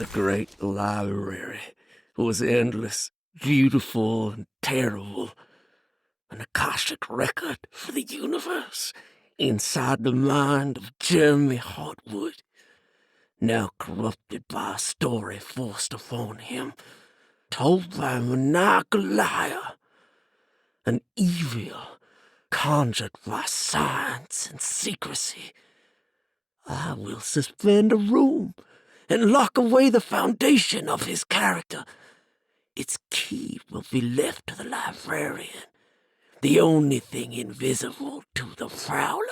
The great library was endless, beautiful, and terrible. An Akashic record for the universe inside the mind of Jeremy Hartwood, now corrupted by a story forced upon him, told by a maniacal liar, an evil conjured by science and secrecy. I will suspend a room and lock away the foundation of his character. Its key will be left to the librarian, the only thing invisible to the Prowler.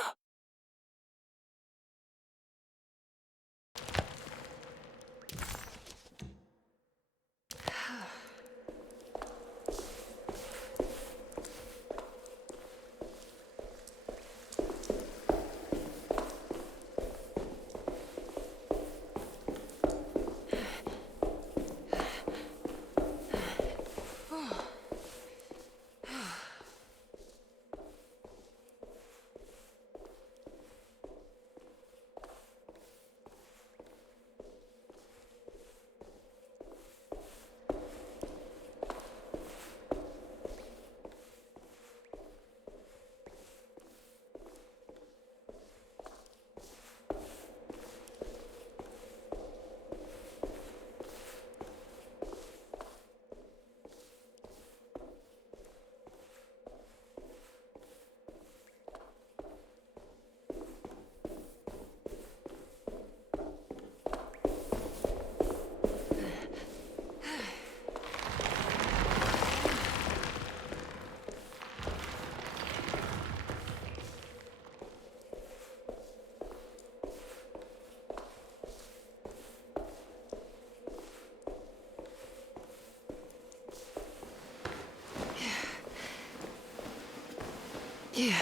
Yeah.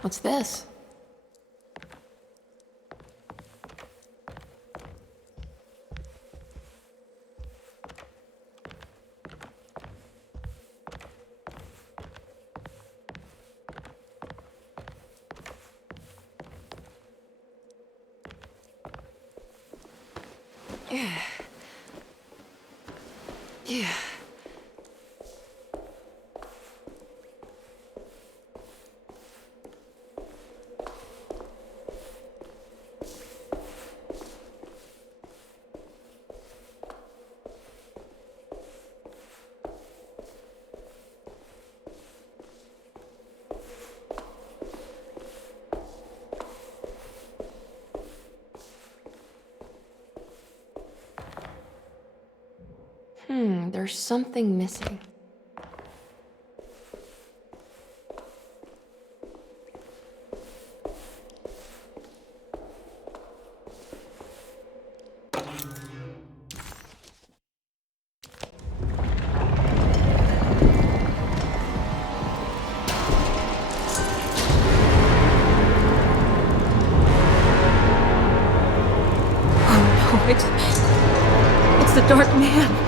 What's this? Yeah. Yeah. There's something missing. Oh no, it's the Dark Man.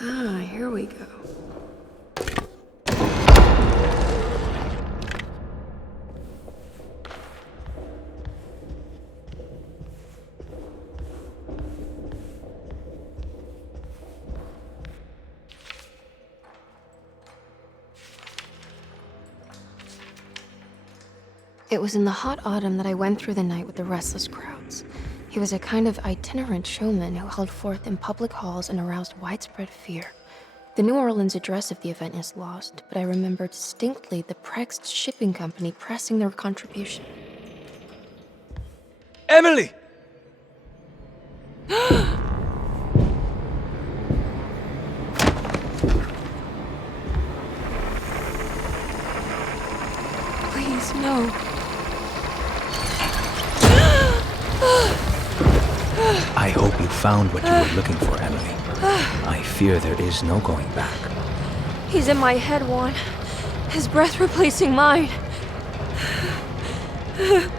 Ah, here we go. It was in the hot autumn that I went through the night with the restless crowds. He was a kind of itinerant showman who held forth in public halls and aroused widespread fear. The New Orleans address of the event is lost, but I remember distinctly the Prext Shipping Company pressing their contribution. Emily! Please, no. I hope you found what you were looking for, Emily. I fear there is no going back. He's in my head, Juan. His breath replacing mine. You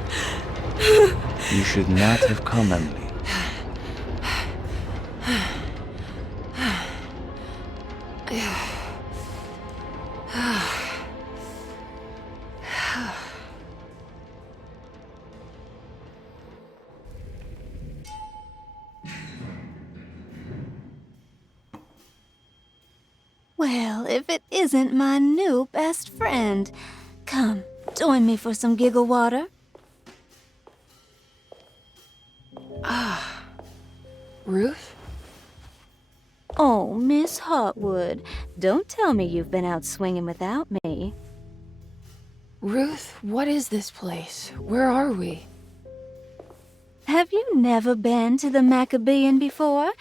should not have come, Emily. Well, if it isn't my new best friend. Come, join me for some giggle water. Ruth? Oh, Miss Hartwood, don't tell me you've been out swinging without me. Ruth, what is this place? Where are we? Have you never been to the Maccabean before?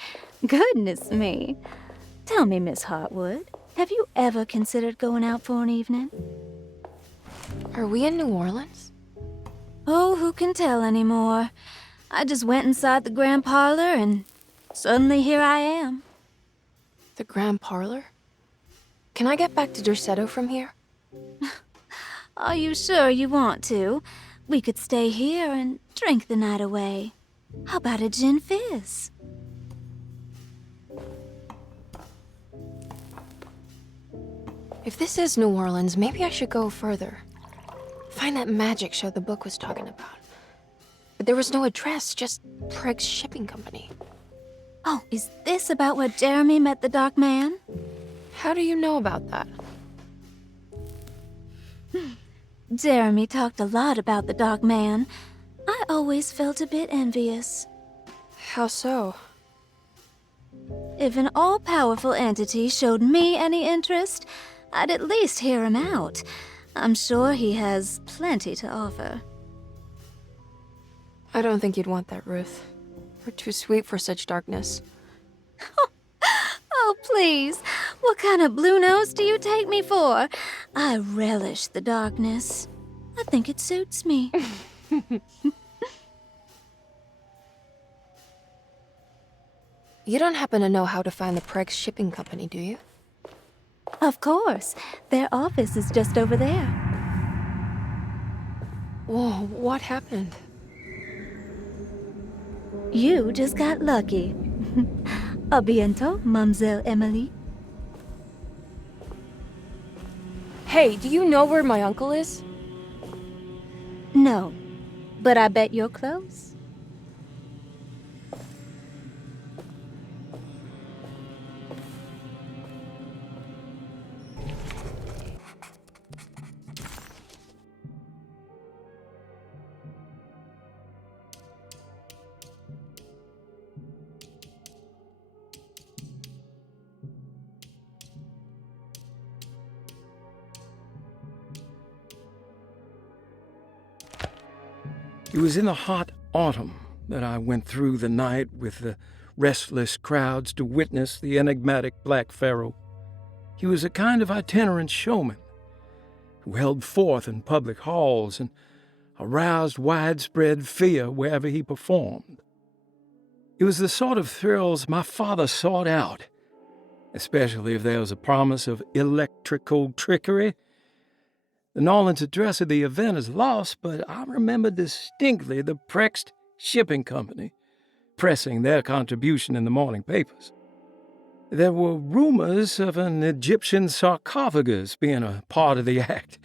Goodness me. Tell me, Miss Hartwood, have you ever considered going out for an evening? Are we in New Orleans? Oh, who can tell anymore? I just went inside the grand parlor and suddenly here I am. The Grand Parlor? Can I get back to Derceto from here? Are you sure you want to? We could stay here and drink the night away. How about a gin fizz? If this is New Orleans, maybe I should go further. Find that magic show the book was talking about. But there was no address, just Prext Shipping Company. Oh, is this about where Jeremy met the Dark Man? How do you know about that? Jeremy talked a lot about the Dark Man. I always felt a bit envious. How so? If an all-powerful entity showed me any interest, I'd at least hear him out. I'm sure he has plenty to offer. I don't think you'd want that, Ruth. We're too sweet for such darkness. Oh, please. What kind of blue nose do you take me for? I relish the darkness. I think it suits me. You don't happen to know how to find the Prext Shipping Company, do you? Of course. Their office is just over there. Whoa, what happened? You just got lucky. A bientôt, Mademoiselle Emily. Hey, do you know where my uncle is? No, but I bet you're close. It was in the hot autumn that I went through the night with the restless crowds to witness the enigmatic Black Pharaoh. He was a kind of itinerant showman who held forth in public halls and aroused widespread fear wherever he performed. It was the sort of thrills my father sought out, especially if there was a promise of electrical trickery. The Nolan's address of the event is lost, but I remember distinctly the Prext Shipping Company pressing their contribution in the morning papers. There were rumors of an Egyptian sarcophagus being a part of the act,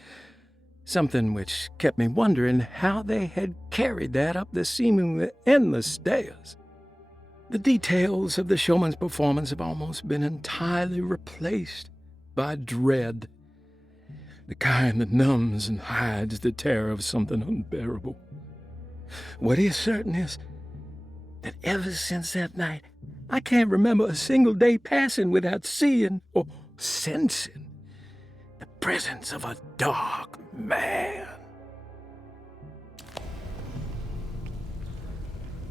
something which kept me wondering how they had carried that up the seemingly endless stairs. The details of the showman's performance have almost been entirely replaced by dread, the kind that numbs and hides the terror of something unbearable. What is certain is that ever since that night, I can't remember a single day passing without seeing or sensing the presence of a dark man.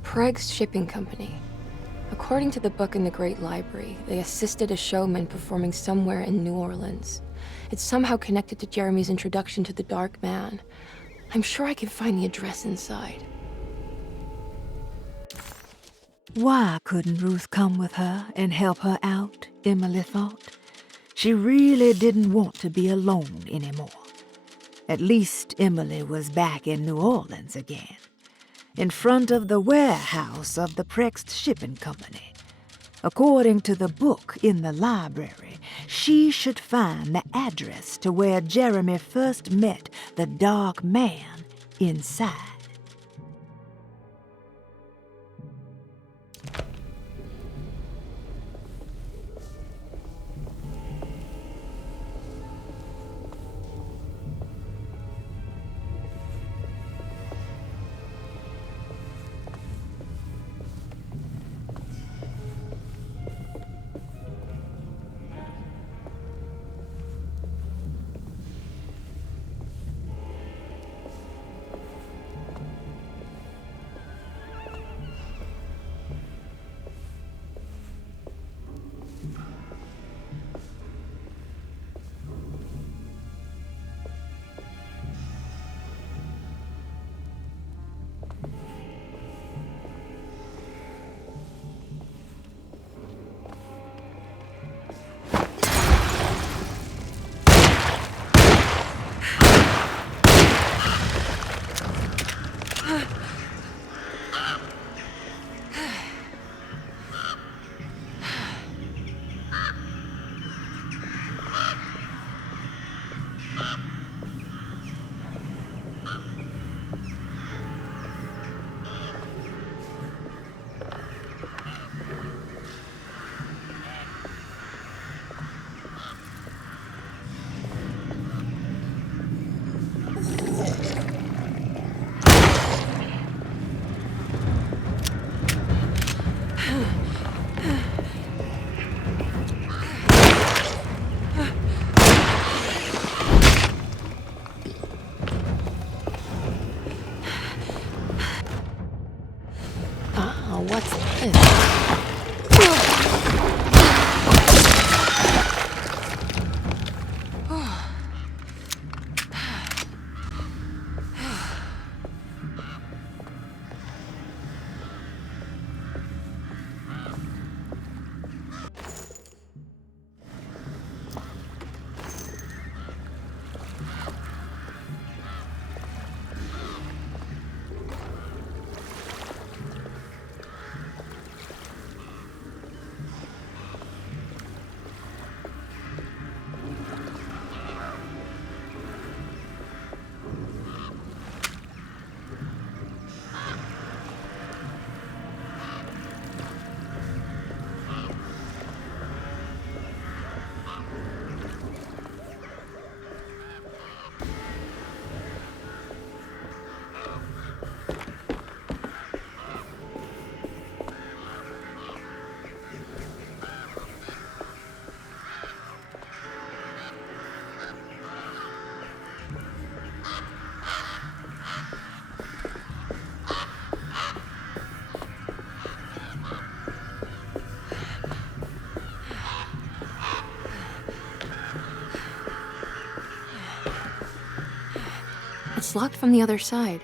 Preg's Shipping Company. According to the book in the Great Library, they assisted a showman performing somewhere in New Orleans. It's somehow connected to Jeremy's introduction to the Dark Man. I'm sure I can find the address inside. Why couldn't Ruth come with her and help her out, Emily thought. She really didn't want to be alone anymore. At least Emily was back in New Orleans again, in front of the warehouse of the Preg's Shipping Company. According to the book in the library, she should find the address to where Jeremy first met the Dark Man inside. What's this? It's locked from the other side.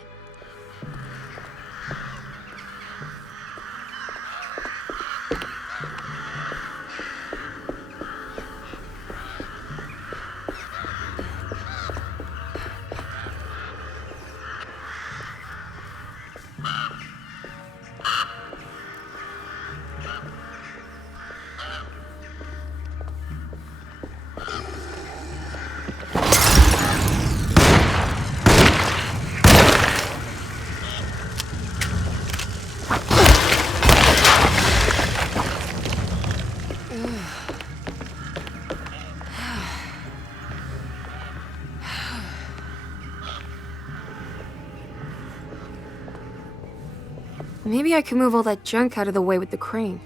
Maybe I can move all that junk out of the way with the crane.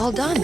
All done.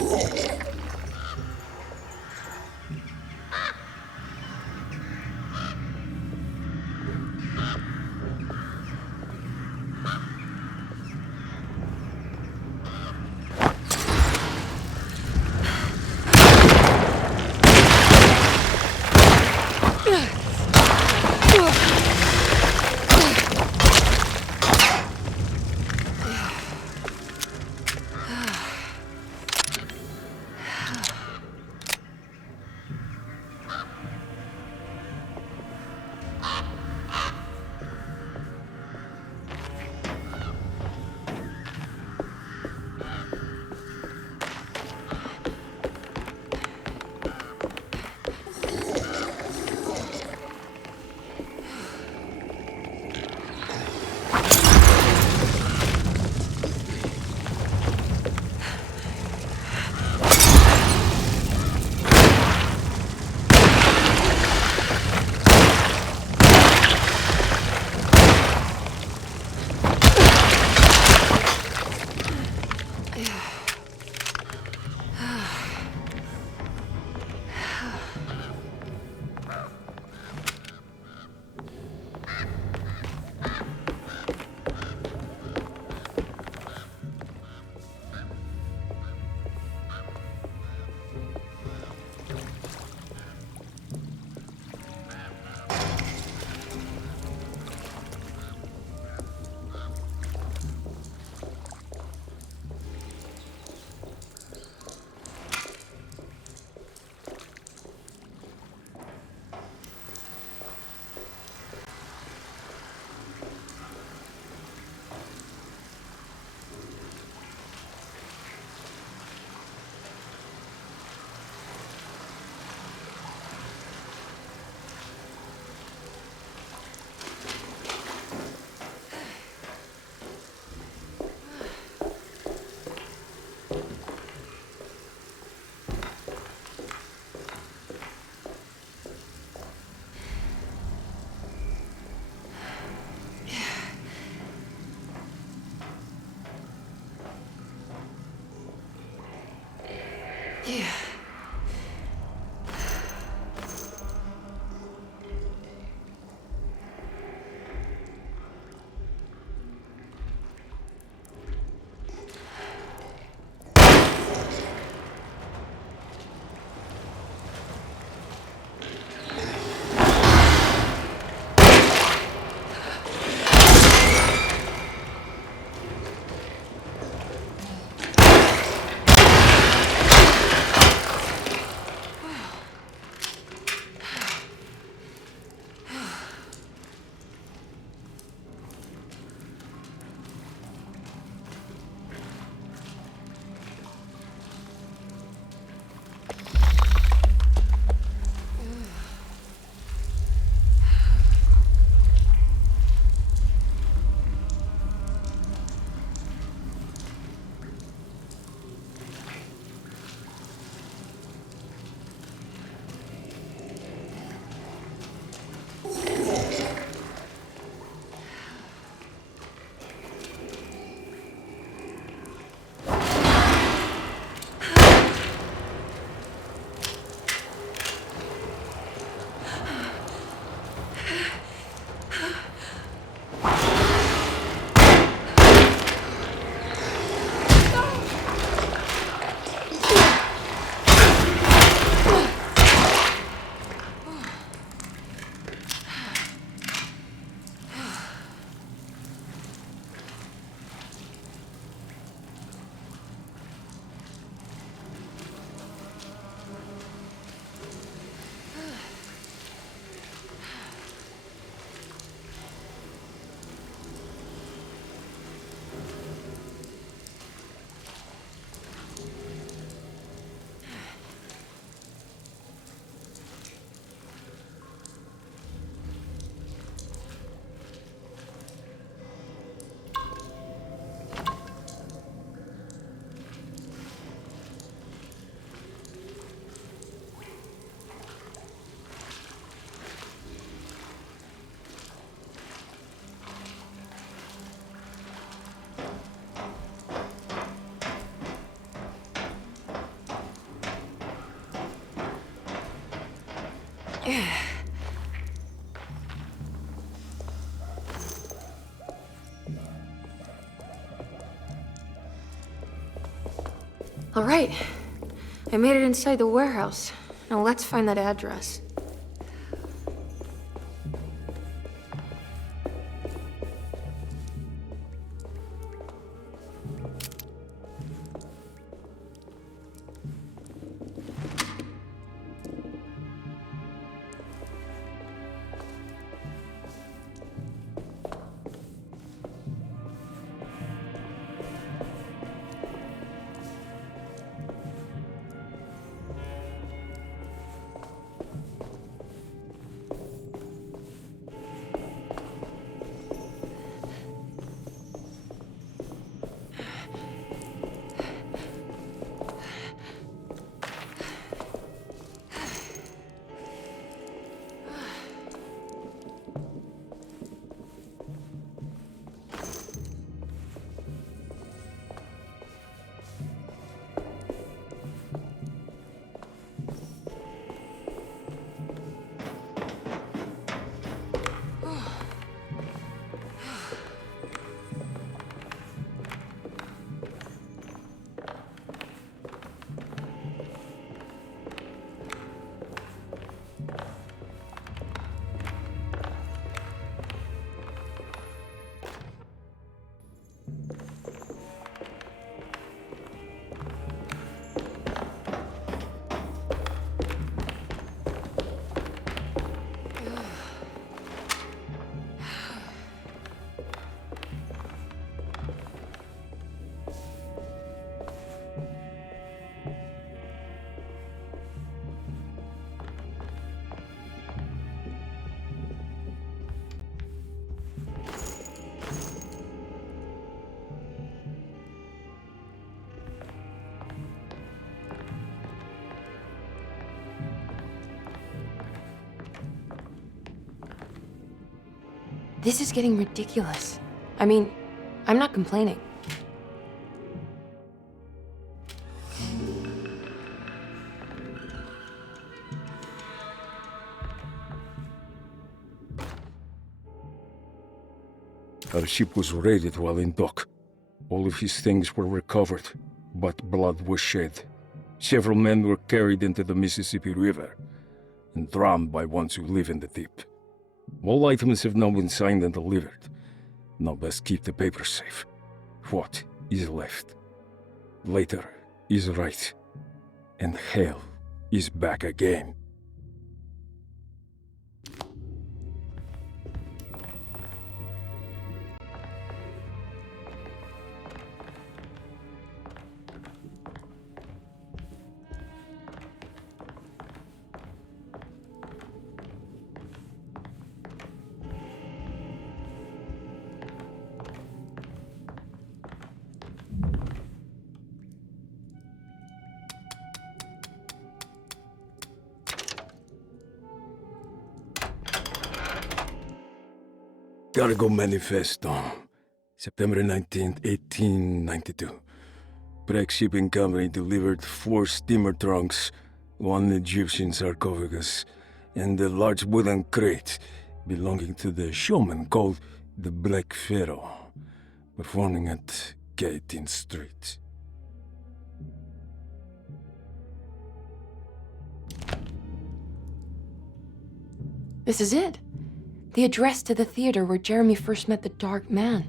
All right. I made it inside the warehouse. Now let's find that address. This is getting ridiculous. I mean, I'm not complaining. Our ship was raided while in dock. All of his things were recovered, but blood was shed. Several men were carried into the Mississippi River and drowned by ones who live in the deep. All items have now been signed and delivered. Now best keep the papers safe. What is left? Later is right. And hell is back again. Cargo Manifesto, September 19th, 1892. Breck Shipping Company delivered 4 steamer trunks, 1 Egyptian sarcophagus, and a large wooden crate belonging to the showman called the Black Pharaoh, performing at 18th Street. This is it. The address to the theater where Jeremy first met the Dark Man.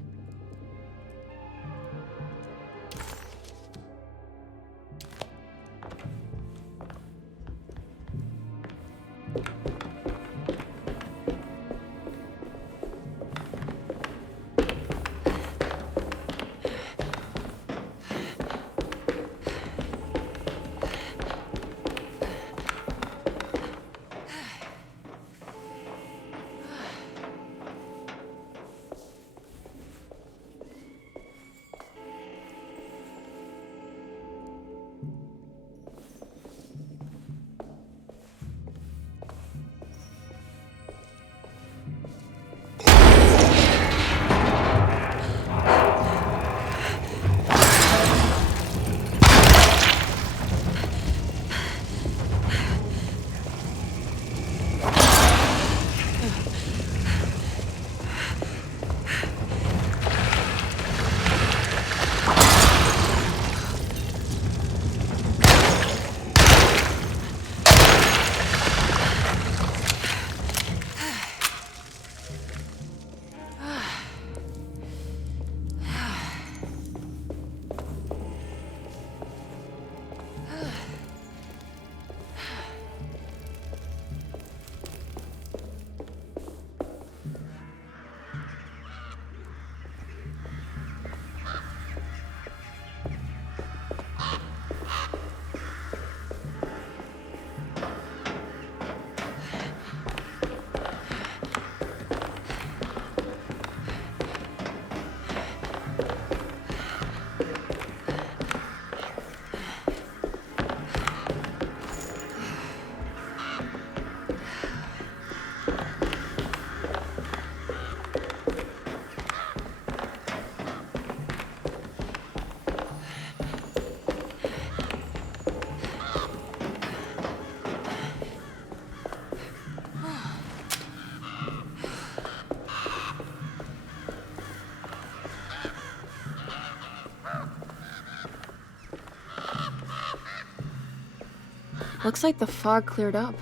Looks like the fog cleared up.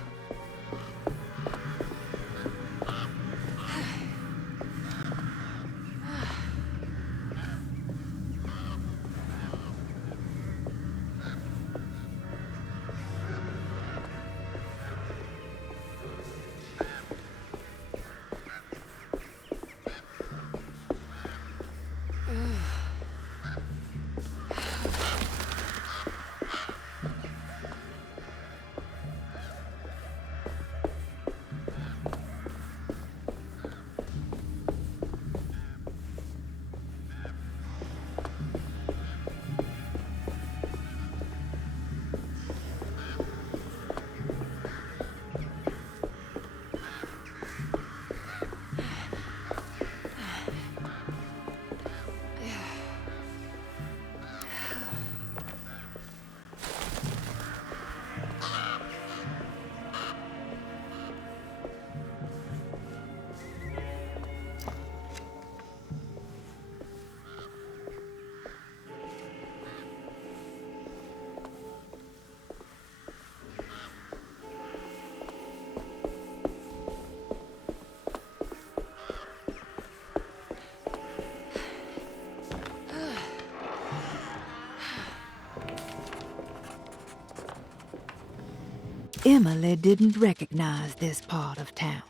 Emily didn't recognize this part of town.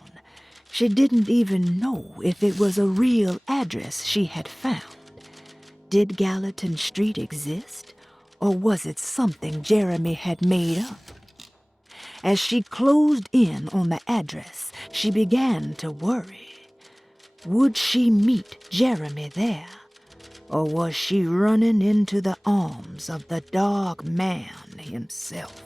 She didn't even know if it was a real address she had found. Did Gallatin Street exist, or was it something Jeremy had made up? As she closed in on the address, she began to worry. Would she meet Jeremy there, or was she running into the arms of the Dark Man himself?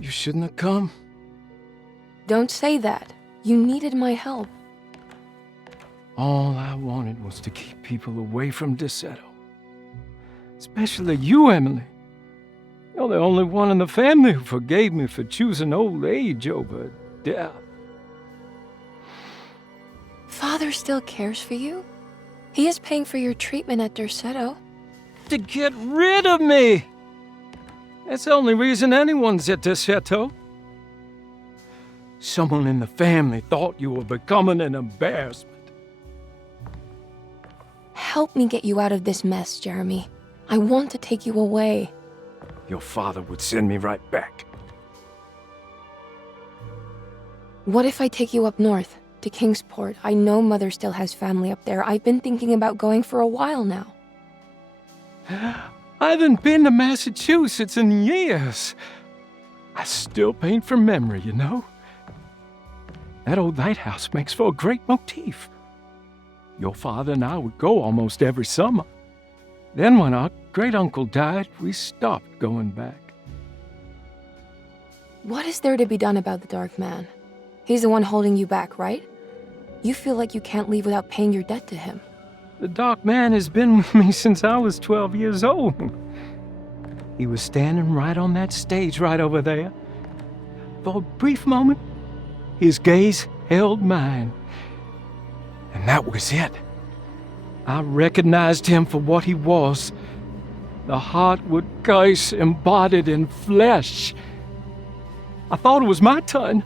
You shouldn't have come. Don't say that. You needed my help. All I wanted was to keep people away from Deseto. Especially you, Emily. You're the only one in the family who forgave me for choosing old age over death. Father still cares for you? He is paying for your treatment at Derceto. To get rid of me! That's the only reason anyone's at Deseto. Someone in the family thought you were becoming an embarrassment. Help me get you out of this mess, Jeremy. I want to take you away. Your father would send me right back. What if I take you up north, to Kingsport? I know Mother still has family up there. I've been thinking about going for a while now. I haven't been to Massachusetts in years. I still paint from memory, you know. That old lighthouse makes for a great motif. Your father and I would go almost every summer. Then when our great-uncle died, we stopped going back. What is there to be done about the Dark Man? He's the one holding you back, right? You feel like you can't leave without paying your debt to him. The Dark Man has been with me since I was 12 years old. He was standing right on that stage right over there. For a brief moment, his gaze held mine. And that was it. I recognized him for what he was. The Heartwood curse embodied in flesh. I thought it was my turn,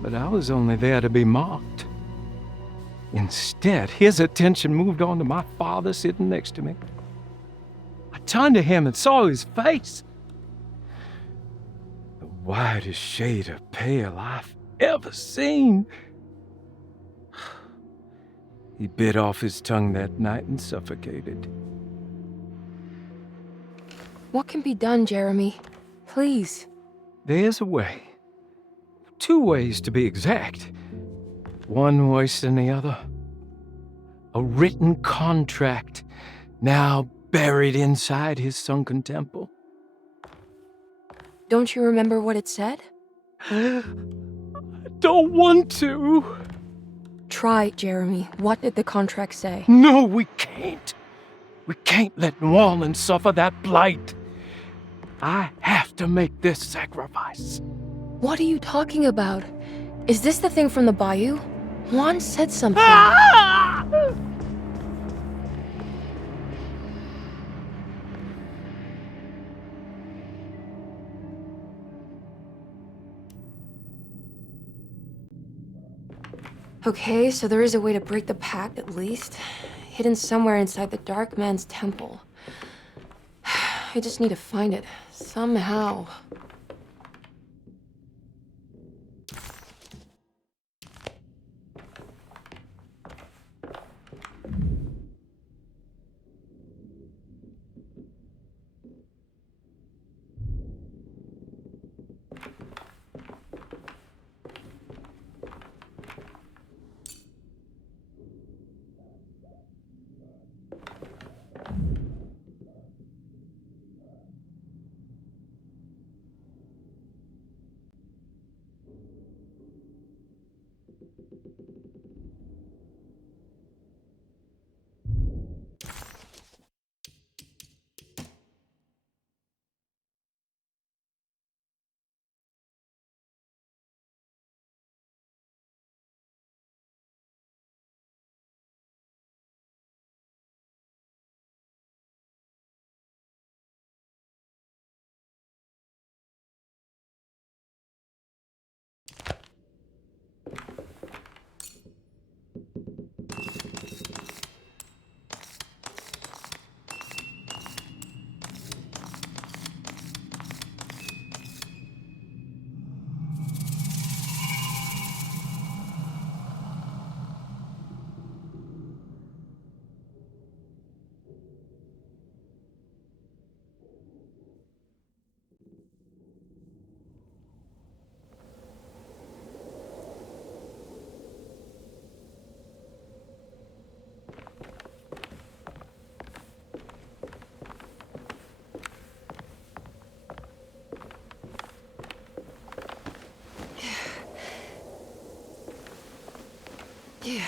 but I was only there to be mocked. Instead, his attention moved on to my father sitting next to me. I turned to him and saw his face. The whitest shade of pale I've ever seen. He bit off his tongue that night and suffocated. What can be done, Jeremy? Please. There's a way. 2 ways to be exact. One worse than the other. A written contract, now buried inside his sunken temple. Don't you remember what it said? I don't want to. Try, Jeremy. What did the contract say? No, we can't. We can't let New Orleans suffer that blight. I have to make this sacrifice. What are you talking about? Is this the thing from the bayou? Juan said something. Ah! Okay, so there is a way to break the pact at least. Hidden somewhere inside the Dark Man's temple. I just need to find it. Somehow. Yeah.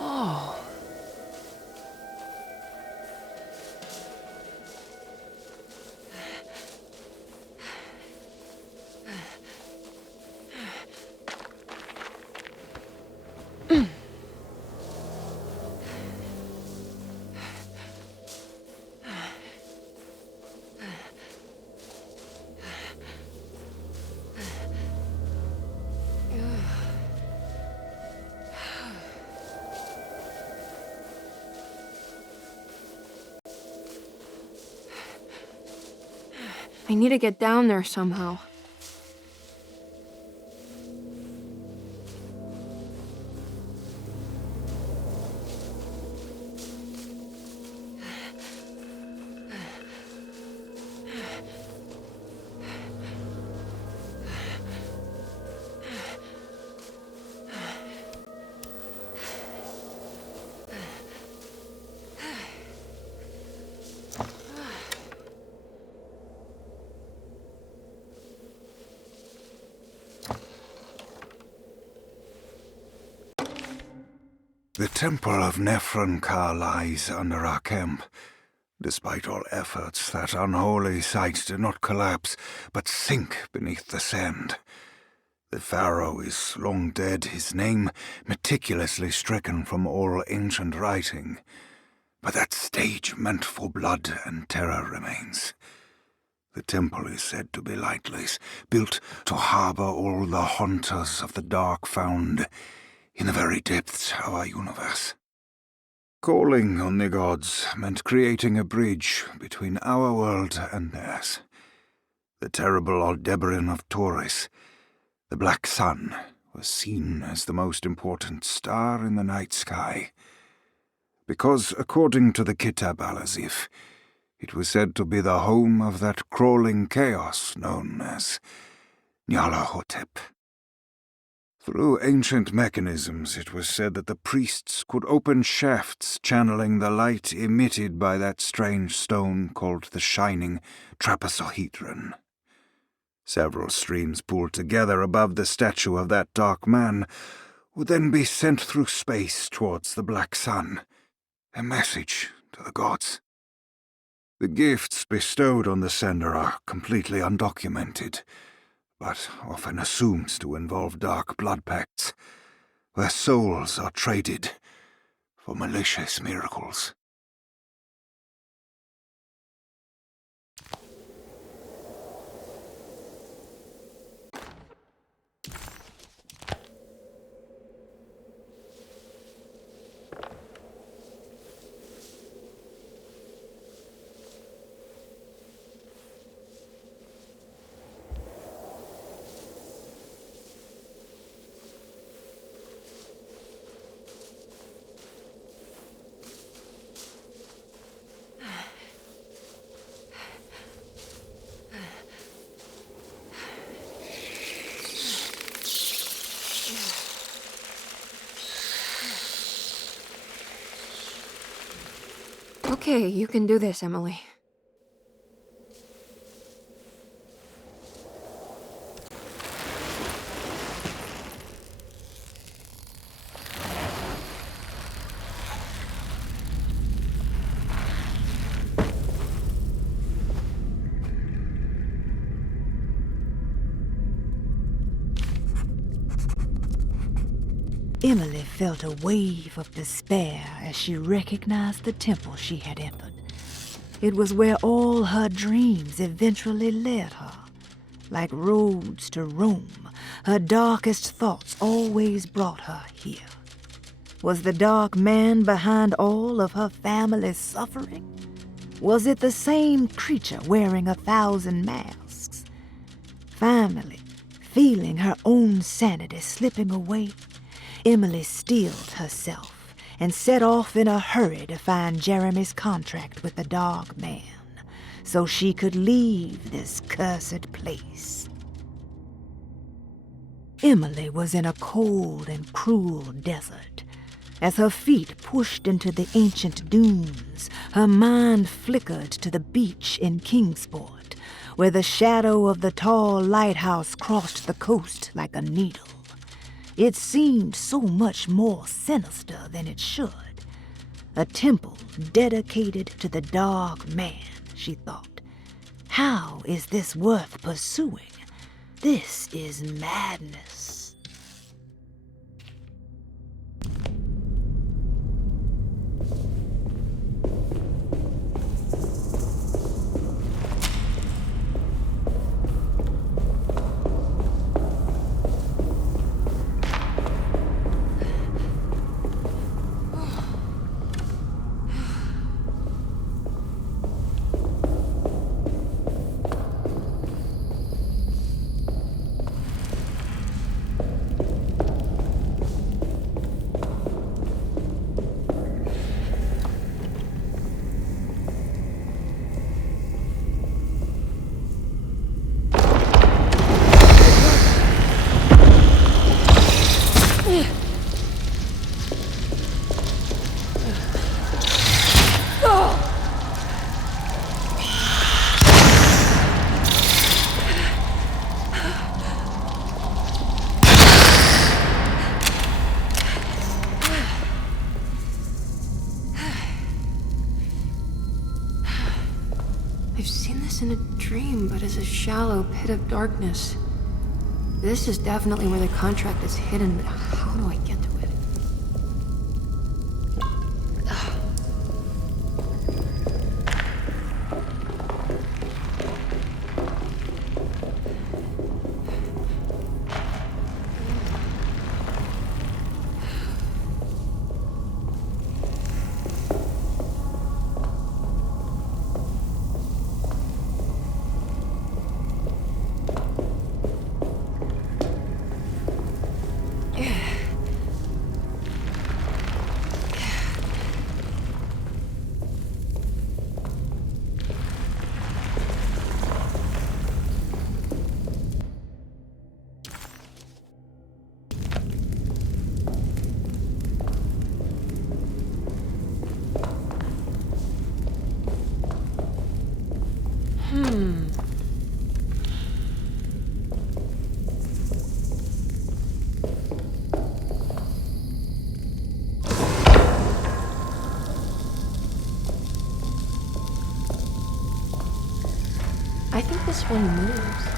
Oh. I need to get down there somehow. The temple of Nephron-Ka lies under our camp. Despite all efforts, that unholy site did not collapse, but sink beneath the sand. The pharaoh is long dead, his name meticulously stricken from all ancient writing. But that stage meant for blood and terror remains. The temple is said to be lightless, built to harbor all the haunters of the dark found in the very depths of our universe. Calling on the gods meant creating a bridge between our world and theirs. The terrible Aldebaran of Taurus, the Black Sun, was seen as the most important star in the night sky, because, according to the Kitab al-Azif, it was said to be the home of that crawling chaos known as Nyarlathotep. Through ancient mechanisms, it was said that the priests could open shafts channeling the light emitted by that strange stone called the Shining Trapezohedron. Several streams pooled together above the statue of that dark man would then be sent through space towards the Black Sun, a message to the gods. The gifts bestowed on the sender are completely undocumented, but often assumed to involve dark blood pacts, where souls are traded for malicious miracles. Okay, you can do this, Emily. Emily felt a wave of despair as she recognized the temple she had entered. It was where all her dreams eventually led her. Like roads to Rome, her darkest thoughts always brought her here. Was the dark man behind all of her family's suffering? Was it the same creature wearing 1,000 masks? Finally, feeling her own sanity slipping away, Emily steeled herself and set off in a hurry to find Jeremy's contract with the Dark Man, so she could leave this cursed place. Emily was in a cold and cruel desert. As her feet pushed into the ancient dunes, her mind flickered to the beach in Kingsport, where the shadow of the tall lighthouse crossed the coast like a needle. It seemed so much more sinister than it should. A temple dedicated to the Dark Man, she thought. How is this worth pursuing? This is madness. isn't a dream, but is a shallow pit of darkness. This is definitely where the contract is hidden, but how do I get to it? I think this one moves.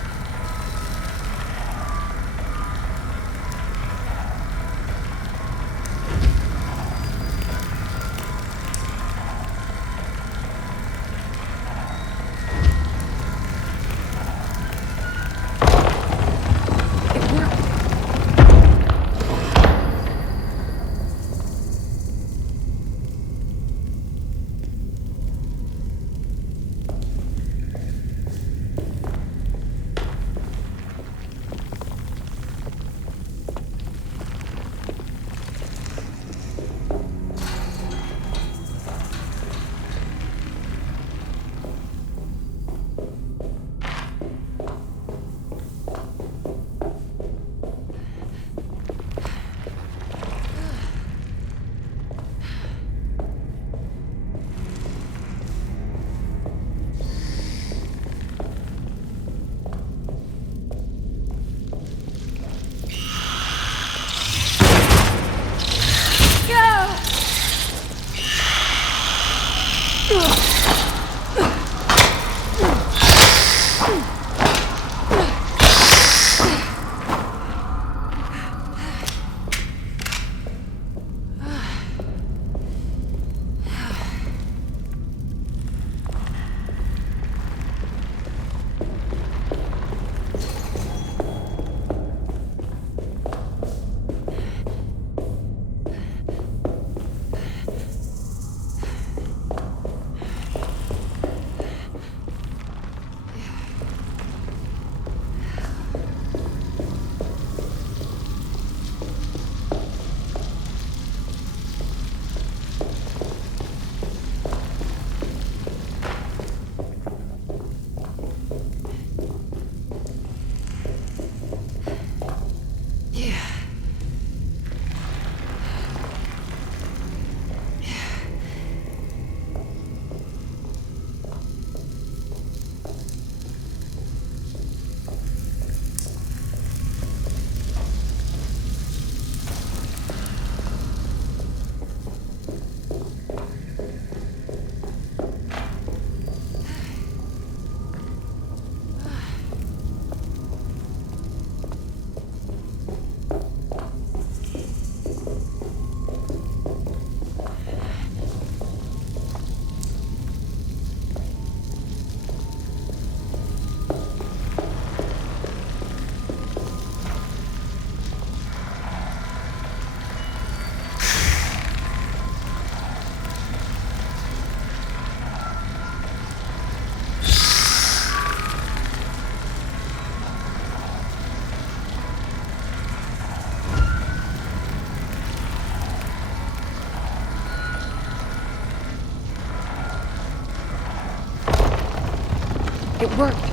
It worked. It worked.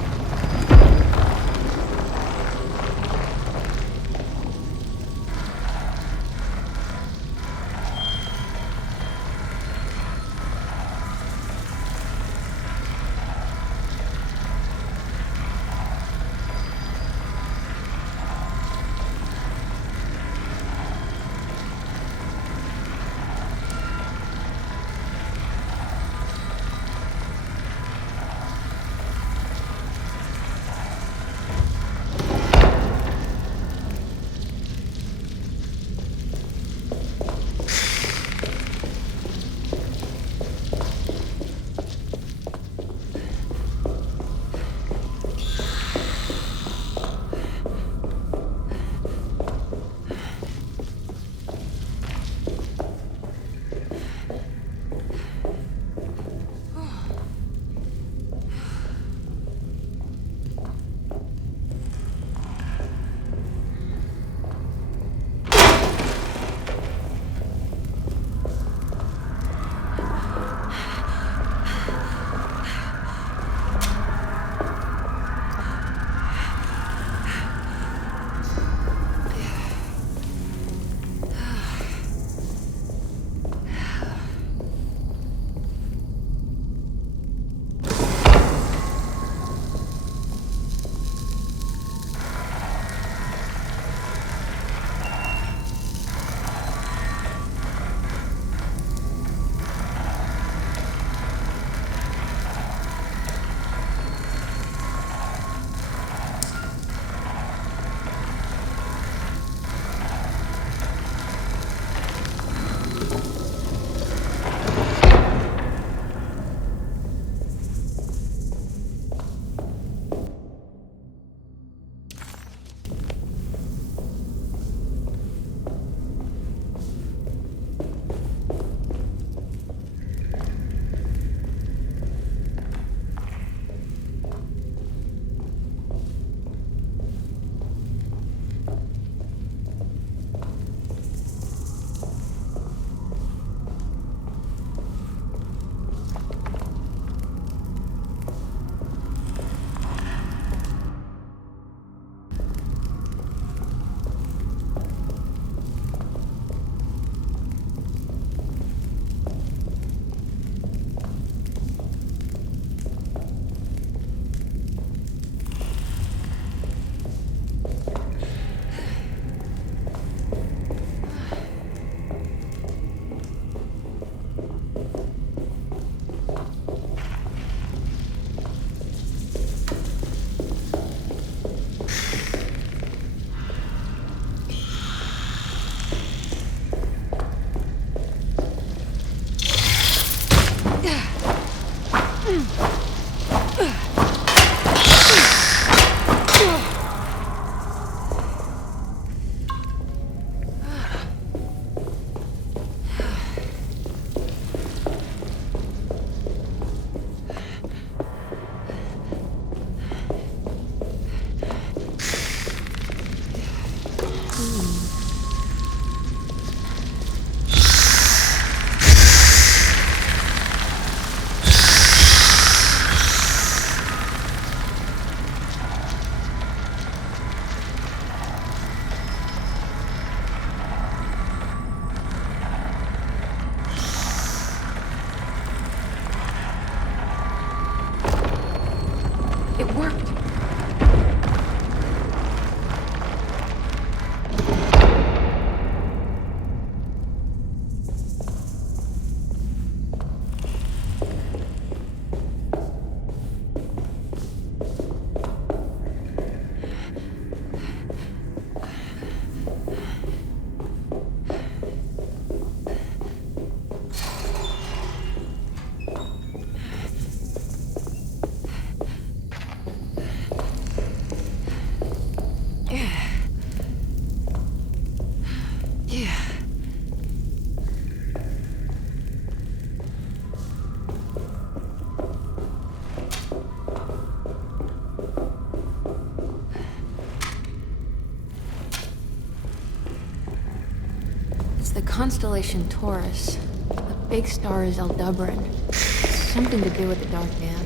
It's the constellation Taurus. The big star is Aldebaran. Something to do with the Dark Man.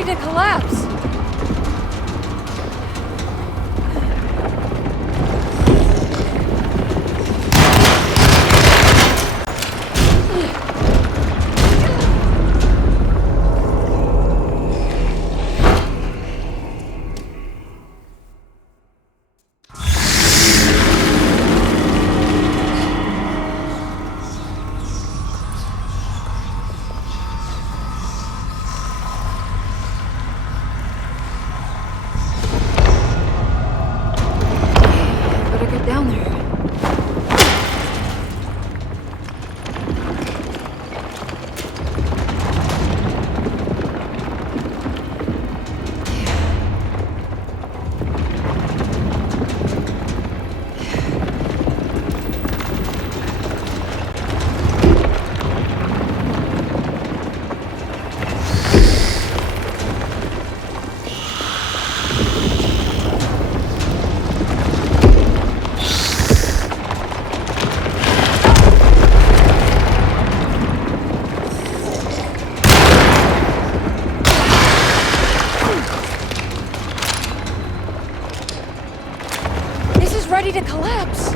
ready to collapse! Better get down there. This is ready to collapse!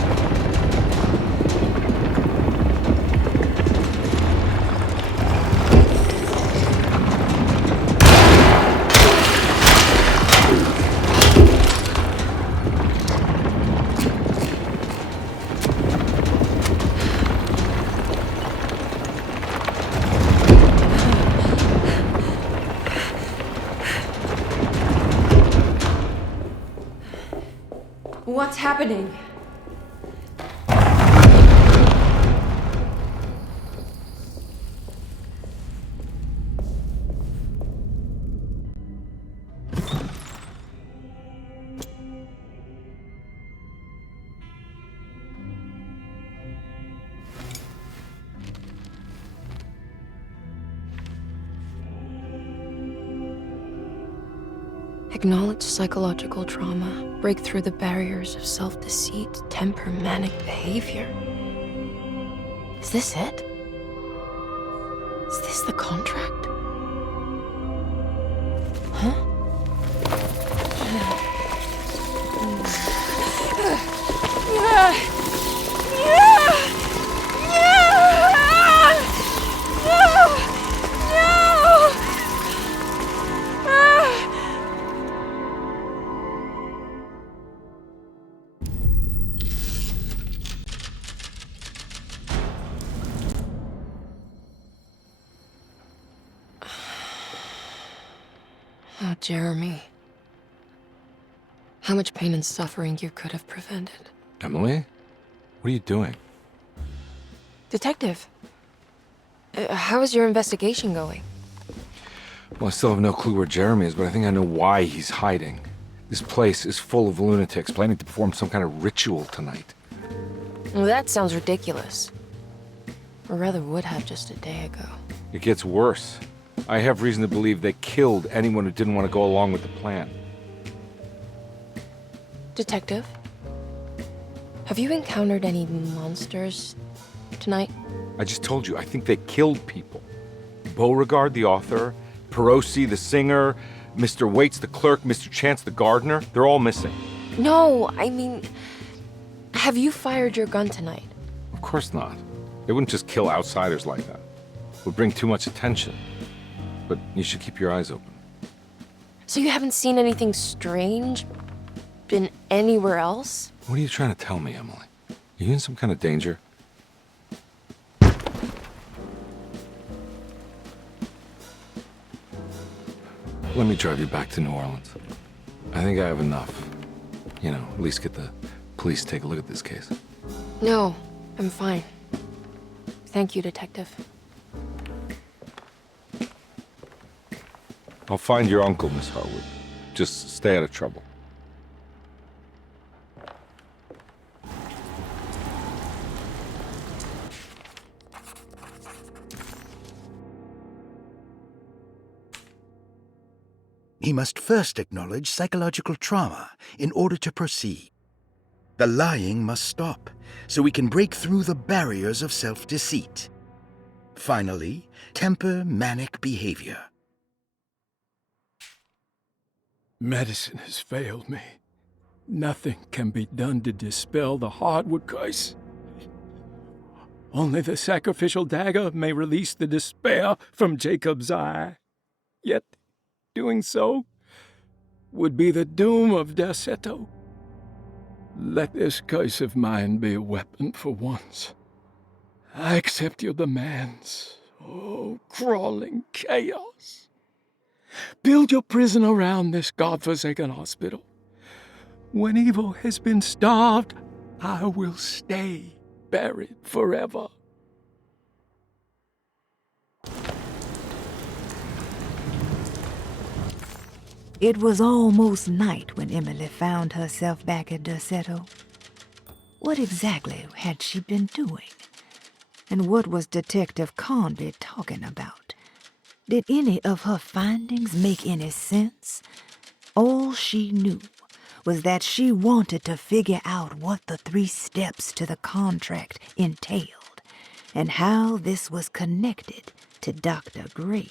What's happening? Acknowledge psychological trauma. Break through the barriers of self-deceit, temper, manic behavior. Is this it? Is this the contract? Huh? Oh, Jeremy. How much pain and suffering you could have prevented. Emily? What are you doing? Detective, how is your investigation going? Well, I still have no clue where Jeremy is, but I think I know why he's hiding. This place is full of lunatics planning to perform some kind of ritual tonight. Well, that sounds ridiculous. Or rather would have just a day ago. It gets worse. I have reason to believe they killed anyone who didn't want to go along with the plan. Detective, have you encountered any monsters tonight? I just told you, I think they killed people. Beauregard, the author, Perosi, the singer, Mr. Waits, the clerk, Mr. Chance, the gardener, they're all missing. No, I mean, have you fired your gun tonight? Of course not. They wouldn't just kill outsiders like that. It would bring too much attention. But you should keep your eyes open. So you haven't seen anything strange? Been anywhere else? What are you trying to tell me, Emily? Are you in some kind of danger? Let me drive you back to New Orleans. I think I have enough. You know, at least get the police to take a look at this case. No, I'm fine. Thank you, Detective. I'll find your uncle, Miss Harwood. Just stay out of trouble. He must first acknowledge psychological trauma in order to proceed. The lying must stop, so we can break through the barriers of self-deceit. Finally, temper manic behavior. Medicine has failed me. Nothing can be done to dispel the Hardwood curse. Only the sacrificial dagger may release the despair from Jacob's eye. Yet, doing so would be the doom of Derceto. Let this curse of mine be a weapon for once. I accept your demands, oh, crawling chaos. Build your prison around this godforsaken hospital. When evil has been starved, I will stay buried forever. It was almost night when Emily found herself back at Derceto. What exactly had she been doing? And what was Detective Conby talking about? Did any of her findings make any sense? All she knew was that she wanted to figure out what the 3 steps to the contract entailed, and how this was connected to Dr. Gray.